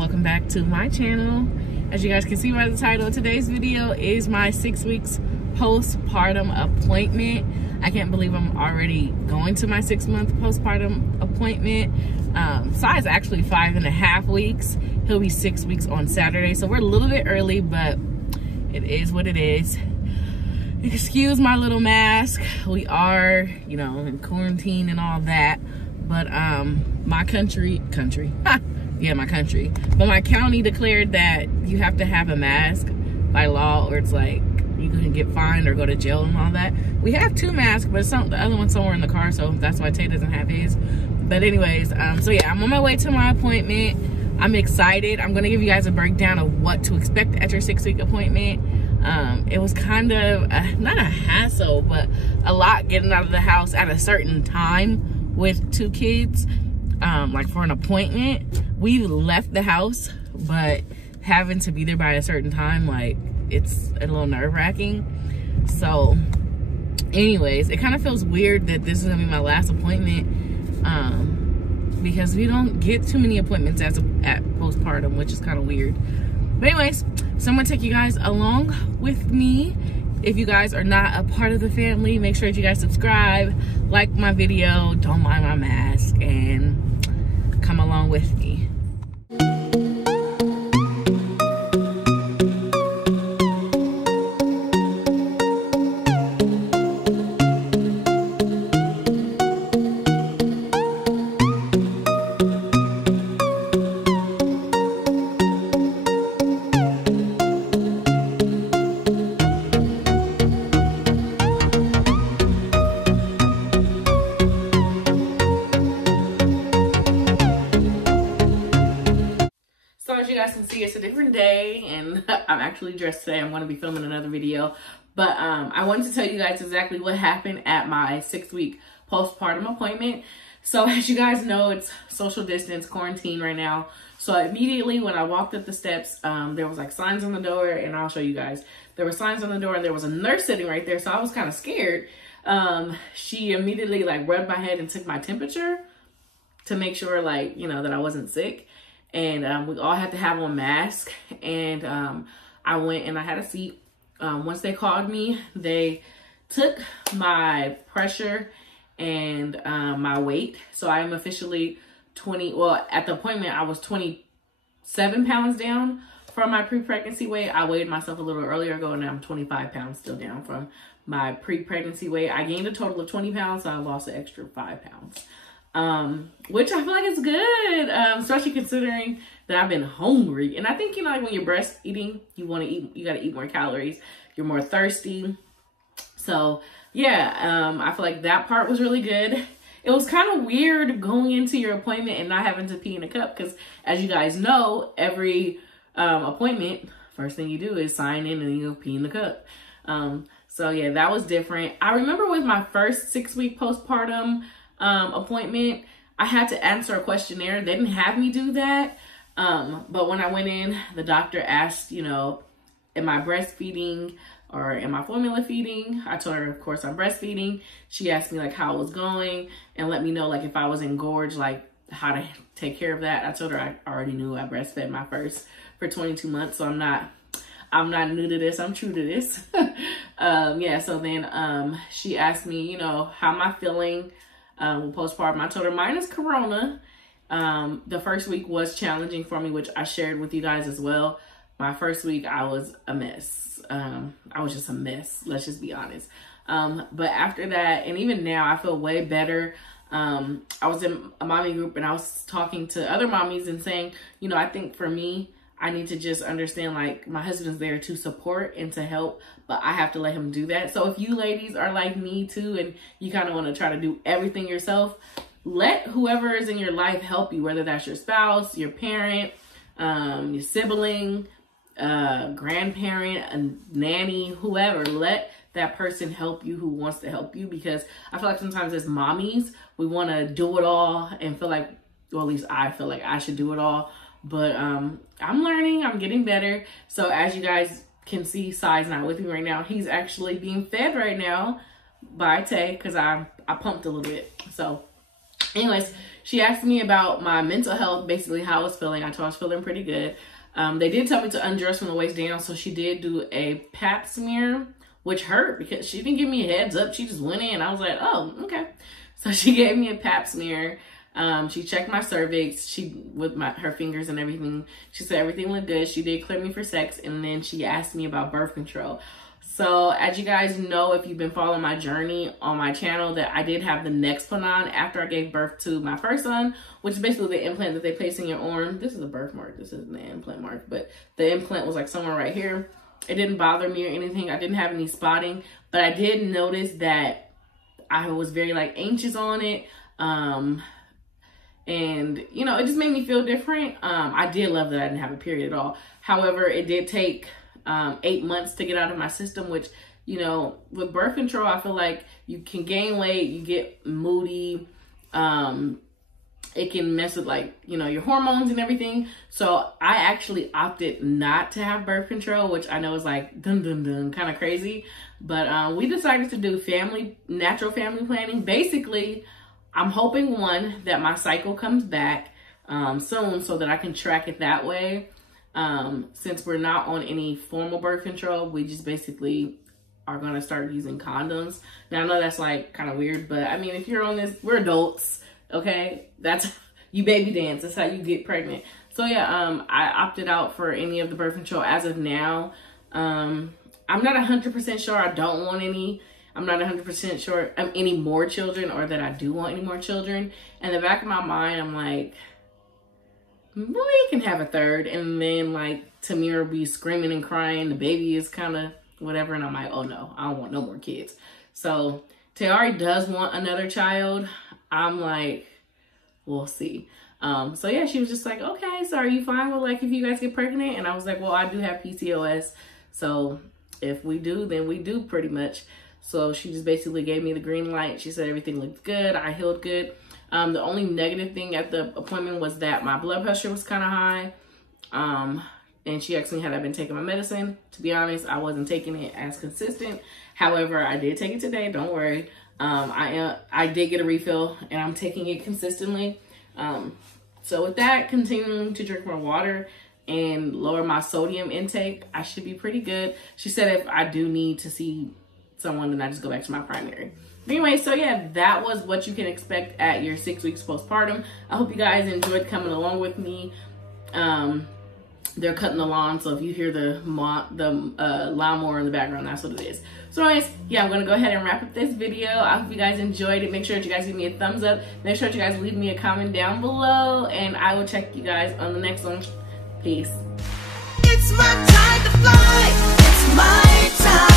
welcome back to my channel. As you guys can see by the title, today's video is my 6 weeks postpartum appointment. I can't believe I'm already going to my 6-month postpartum appointment. Sai's actually 5.5 weeks. He'll be 6 weeks on Saturday, so we're a little bit early, but it is what it is. Excuse my little mask. We are, you know, in quarantine and all that, but my country, yeah, my country, but my county declared that you have to have a mask by law, or it's like you can get fined or go to jail and all that. We have 2 masks, but the other one's somewhere in the car, so that's why Tay doesn't have his. But anyways, so yeah, I'm on my way to my appointment. I'm excited. I'm gonna give you guys a breakdown of what to expect at your 6-week appointment. It was kind of not a hassle, but a lot getting out of the house at a certain time with 2 kids, like for an appointment. We left the house, but having to be there by a certain time, like, it's a little nerve-wracking. So anyways, it kind of feels weird that this is gonna be my last appointment, because we don't get too many appointments at postpartum, which is kind of weird. But anyways, so I'm gonna take you guys along with me. If you guys are not a part of the family, make sure that you guys subscribe, like my video, don't mind my mask, and come along with me. It's a different day, and I'm actually dressed today. I'm going to be filming another video, but I wanted to tell you guys exactly what happened at my 6-week postpartum appointment. So as you guys know, it's social distance quarantine right now. So immediately when I walked up the steps, there was like signs on the door, and I'll show you guys. There were signs on the door, and there was a nurse sitting right there, so I was kind of scared. She immediately like rubbed my head and took my temperature to make sure, like, you know, that I wasn't sick. And we all had to have on masks, and I went and I had a seat. Once they called me, they took my pressure and my weight. So I am officially at the appointment I was 27 pounds down from my pre-pregnancy weight. I weighed myself a little earlier ago, and I'm 25 pounds still down from my pre-pregnancy weight. I gained a total of 20 pounds, so I lost an extra 5 pounds. Which I feel like is good, especially considering that I've been hungry. And I think, you know, like when you're breastfeeding, you gotta eat more calories, you're more thirsty. So yeah, I feel like that part was really good. It was kind of weird going into your appointment and not having to pee in a cup, because as you guys know, every appointment, first thing you do is sign in and you go pee in the cup. So yeah, that was different. I remember with my first 6-week postpartum appointment, I had to answer a questionnaire. They didn't have me do that, but when I went in, the doctor asked, you know, am I breastfeeding or am I formula feeding? I told her, of course, I'm breastfeeding. She asked me like how it was going and let me know like if I was engorged, like how to take care of that. I told her I already knew I breastfed my first for 22 months, so I'm not new to this, I'm true to this. Yeah, so then she asked me, you know, how am I feeling with postpartum. I told her mine is corona. The first week was challenging for me, which I shared with you guys as well. My first week, I was a mess. I was just a mess, let's just be honest. But after that, and even now, I feel way better. I was in a mommy group, and I was talking to other mommies and saying, you know, I think for me, I need to just understand, like, my husband's there to support and to help, but I have to let him do that. So if you ladies are like me too, and you kind of want to try to do everything yourself, let whoever is in your life help you, whether that's your spouse, your parent, your sibling, grandparent, a nanny, whoever. Let that person help you who wants to help you, because I feel like sometimes as mommies, we want to do it all and feel like, well, at least I feel like I should do it all. But I'm learning, I'm getting better. So as you guys can see, Sai's not with me right now. He's actually being fed right now by Tay, because I pumped a little bit. So Anyways, she asked me about my mental health, basically how I was feeling. I told her I was feeling pretty good. They did tell me to undress from the waist down, so she did do a pap smear, which hurt because she didn't give me a heads up. She just went in. I was like, oh, okay. So she gave me a pap smear. She checked my cervix, with her fingers and everything. She said everything looked good. She did clear me for sex, and then she asked me about birth control. So as you guys know, if you've been following my journey on my channel, that I did have the Nexplanon after I gave birth to my first son, which is basically the implant that they place in your arm. This is a birthmark. This isn't the implant mark, but the implant was like somewhere right here. It didn't bother me or anything. I didn't have any spotting, but I did notice that I was very like anxious on it. And you know, it just made me feel different. I did love that I didn't have a period at all. However, it did take 8 months to get out of my system, which, you know, with birth control, I feel like you can gain weight, you get moody, it can mess with, like, you know, your hormones and everything. So I actually opted not to have birth control, which I know is like dun dun dun kind of crazy, but we decided to do natural family planning. Basically, I'm hoping, one, that my cycle comes back soon so that I can track it that way. Since we're not on any formal birth control, we just basically are going to start using condoms. Now, I know that's like kind of weird, but I mean, if you're on this, we're adults, okay? That's, you baby dance. That's how you get pregnant. So yeah, I opted out for any of the birth control as of now. I'm not 100% sure I don't want any. I'm not 100% sure any more children, or that I do want any more children. In the back of my mind, I'm like, we can have a third. And then like Tamir be screaming and crying. The baby is kind of whatever. And I'm like, oh no, I don't want no more kids. So Tayari does want another child. I'm like, we'll see. So yeah, she was just like, okay, so are you fine with like if you guys get pregnant? And I was like, well, I do have PCOS. So if we do, then we do pretty much. So she just basically gave me the green light. She said everything looked good. I healed good. The only negative thing at the appointment was that my blood pressure was kind of high. And she asked me had I been taking my medicine. To be honest, I wasn't taking it as consistent. However, I did take it today. Don't worry. I did get a refill and I'm taking it consistently. So with that, continuing to drink more water and lower my sodium intake, I should be pretty good. She said if I do need to see someone, then I just go back to my primary. But anyway, so yeah, that was what you can expect at your 6 weeks postpartum. I hope you guys enjoyed coming along with me. They're cutting the lawn, so if you hear the lawnmower in the background, that's what it is. So anyways, yeah, I'm gonna go ahead and wrap up this video. I hope you guys enjoyed it. Make sure that you guys give me a thumbs up. Make sure that you guys leave me a comment down below, and I will check you guys on the next one. Peace. It's my time to fly. It's my time.